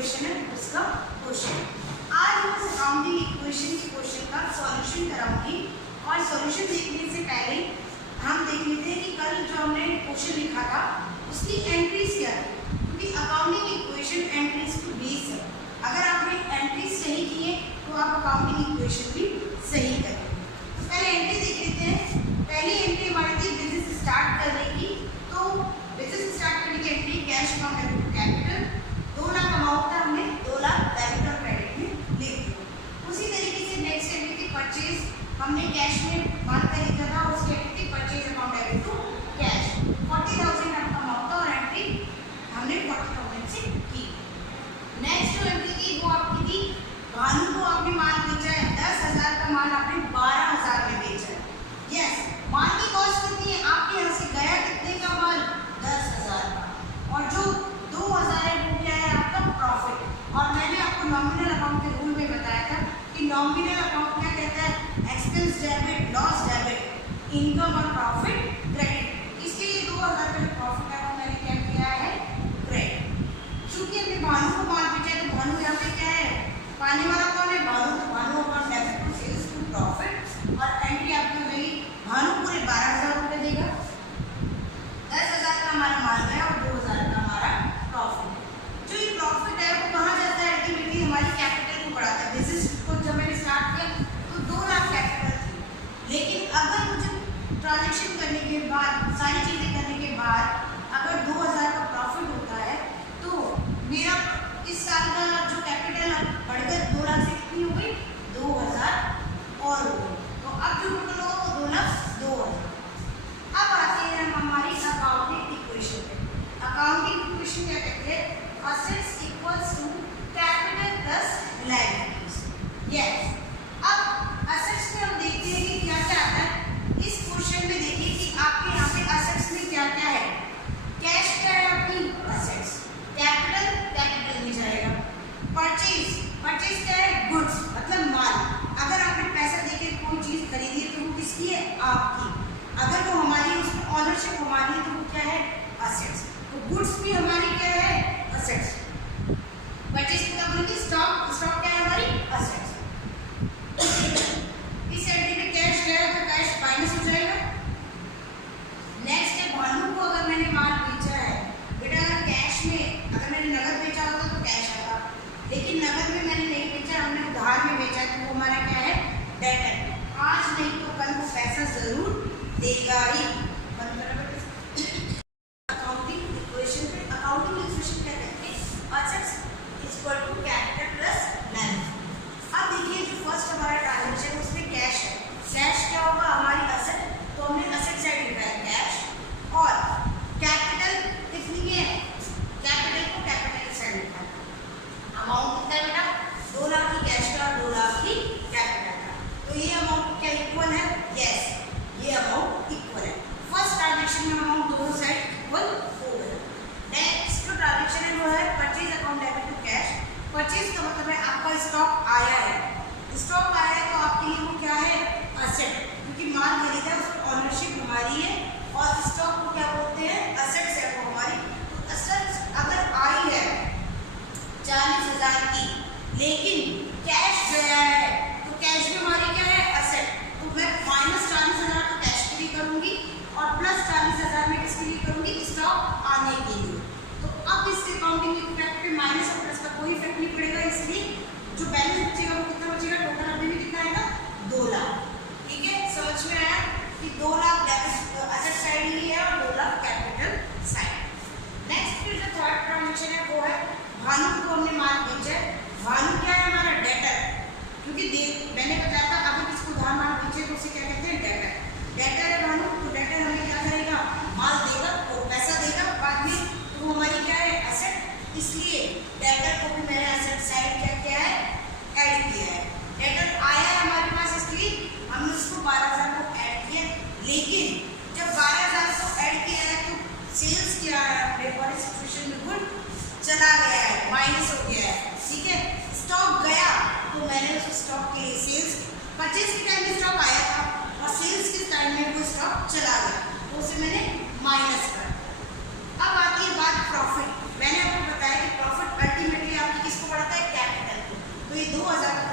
Equation है उसका question. आज मैं अकाउंटिंग इक्वेशन के क्वेश्चन का सॉल्यूशन कराऊंगी। और सॉल्यूशन देखने से पहले हम देख लेते हैं कि कल जो हमने क्वेश्चन लिखा था उसकी एंट्रीज क्या थी, क्योंकि accounting equation entries two base है। अगर आपने एंट्रीज सही किए तो आप अकाउंटिंग इक्वेशन भी सही करेंगे। तो पहले एंट्री देख लेते हैं। पहली एंट्री हमारी थी बिजनेस स्टार्ट करने की। तो बिजनेस स्टार्ट करने की entry cash from capital 2 lakh amount था, हमने 2 लाख डेबिट और क्रेडिट में लिख दिया। उसी तरीके से नेक्स्ट एंट्री थी परचेज, हमने कैश में माल खरीदा था, उसकी एंट्री थी purchase account debit to cash 40,000 आपका अमाउंट था और एंट्री हमने 40,000 से की। नेक्स्ट जो एंट्री थी वो आपकी थी भानु को आपने माल बेचा है 10,000 का माल आपने 12,000 में बेचा है। यस, माल की कॉस्ट कितनी है, आपके यहाँ से गया कितने का माल 10,000 का, और जो 2,000 है वो क्या है आपका प्रॉफिट। और मैंने आपको नॉमिनल अकाउंट के रूल में बताया था कि नॉमिनल अकाउंट क्या कहता है, expense debit, loss debit, income और प्रॉफिट क्रेडिट। इसके लिए 2,000 का जो प्रॉफिट है वो मैंने क्या किया है क्रेडिट। चूंकि हमने भानु को माल बेचा है तो भानु यहाँ पे क्या है, पाने वाला कौन है, भानु। तो Bhanu account debit to sales to profit, और एंट्री आपकी हो जाएगी भानु पूरे 12,000 रुपये देगा, 10,000 का हमारा माल है और 2,000 का हमारा प्रॉफिट है। जो ये प्रॉफिट है वो कहाँ जाता है, अल्टीमेटली हमारी कैपिटल को बढ़ाता है। बिजनेस को जब मैंने स्टार्ट किया तो 2 लाख कैपिटल थी, लेकिन अगर मुझे ट्रांजेक्शन करने के बाद, सारी चीज़ें करने के बाद अगर 2,000 का प्रॉफिट होता है तो मेरा इस साल का जो कैपिटल बढ़कर 2 लाख से कितनी हो गई, 2,000 और हो गई। तो अब जो टोटल होगा वो 2 लाख 2,000। अब आते हैं हम हमारी अकाउंटिंग इक्वेशन पे। अकाउंटिंग इक्वेशन क्या कहते हैं, assets equals to capital plus liabilities. Yes, अब असेट्स में हम देखते हैं कि क्या क्या आता है। इस क्वेश्चन में देखिए कि आपके यहाँ पे असेट्स में क्या क्या है। कैश क्या है आपकी असेट्स, कैपिटल कैपिटल में जाएगा, परचेज परचेज क्या है गुड्स मतलब माल। अगर आपने पैसा देके कोई चीज़ खरीदी है तो वो किसकी है, आपकी। अगर वो हमारी उसमें ऑनरशिप हमारी है तो वो क्या है असेट्स। तो गुड्स भी हमारी क्या है असेट्स। परचेज का मतलब स्टॉक, स्टॉक क्या है हमारी असेट्स। इस एंट्री में कैश गया तो कैश माइनस हो जाएगा। नेक्स्ट है भानु को अगर मैंने माल बेचा है, बेटा अगर कैश में, अगर मैंने नगद बेचा होता तो कैश आता, लेकिन नगद में मैंने नहीं बेचा, हमने उधार में बेचा तो वो हमारा क्या है डेटर। आज नहीं तो कल वो पैसा जरूर देगा ही। अकाउंटिंग इक्वेशन पे, अकाउंटिंग इक्वेशन क्या कहते हैं, assets equal to capital plus liability. अब देखिए जो फर्स्ट हमारा ट्रांजेक्शन है उसमें कैश है। कैश क्या होगा हमारी असेट, तो हमने असेट साइड लिखा है कैश, और कैपिटल कितनी है, कैपिटल को कैपिटल साइड लिखा है। अमाउंट कितना है बेटा, 2 लाख की कैश का, 2 लाख की कैपिटल का। तो ये अमाउंट क्या इक्वल है, यस ये अमाउंट इक्वल है। फर्स्ट ट्रांजेक्शन में अमाउंट दोनों साइड इक्वल हो गया। नेक्स्ट जो ट्रांजेक्शन है वो है purchase account debit to cash. Purchase का मतलब है आपका स्टॉक आया है, स्टॉक आया है तो आपके लिए वो क्या है असेट, क्योंकि माल खरीदा है उसकी ऑनरशिप हमारी है, और स्टॉक को क्या बोलते हैं असेट्स है वो हमारी। तो असेट्स अगर आई है 40,000 की, लेकिन कैश गया है तो कैश भी हमारी क्या है असेट। तो मैं माइनस 40,000 तो कैश के लिए करूंगी और प्लस 40,000 में किसके लिए करूंगी, स्टॉक आने के लिए। तो अब इस अकाउंटिंग इफेक्ट पे माइनस और प्लस का कोई इफेक्ट नहीं पड़ेगा, इसलिए जो बैलेंस बचेगा वो कितना बचेगा, टोटल अभी भी कितना आएगा 2 लाख। ठीक है, समझ में आया कि 2 लाख डेबिट असेट साइड ही है और 2 लाख कैपिटल साइड। नेक्स्ट फिर जो थर्ड ट्रांजेक्शन है वो है भानु को हमने माल बेचा है। भानु क्या है हमारा डेटर, क्योंकि मैंने बताया था अगर किसको उधार माल बेचे तो उसे क्या कहते हैं डेटर। डेटर है भानु, तो डेटर हमें क्या करेगा, माल देगा और पैसा देगा बाद में, तो वो हमारी क्या है असेट। इसलिए डेटर को भी मैंने असेट साइड क्या किया है ऐड किया है। डेटर आया है हमारे पास इसलिए हमने उसको 12,000 को ऐड किया, लेकिन जब 12,000 को ऐड किया है तो सेल्स क्या है अपने वाली सिचुएशन में गुड चला गया है, माइनस हो गया है। ठीक है, स्टॉक गया तो मैंने उस स्टॉक के लिए सेल्स, परचेज के टाइम में स्टॉक आया था और सेल्स के टाइम में वो स्टॉक चला गया तो उसे मैंने माइनस कर। अब आती है बात प्रॉफिट। मैंने आपको बताया कि प्रॉफिट अल्टीमेटली आपकी किस 2000 का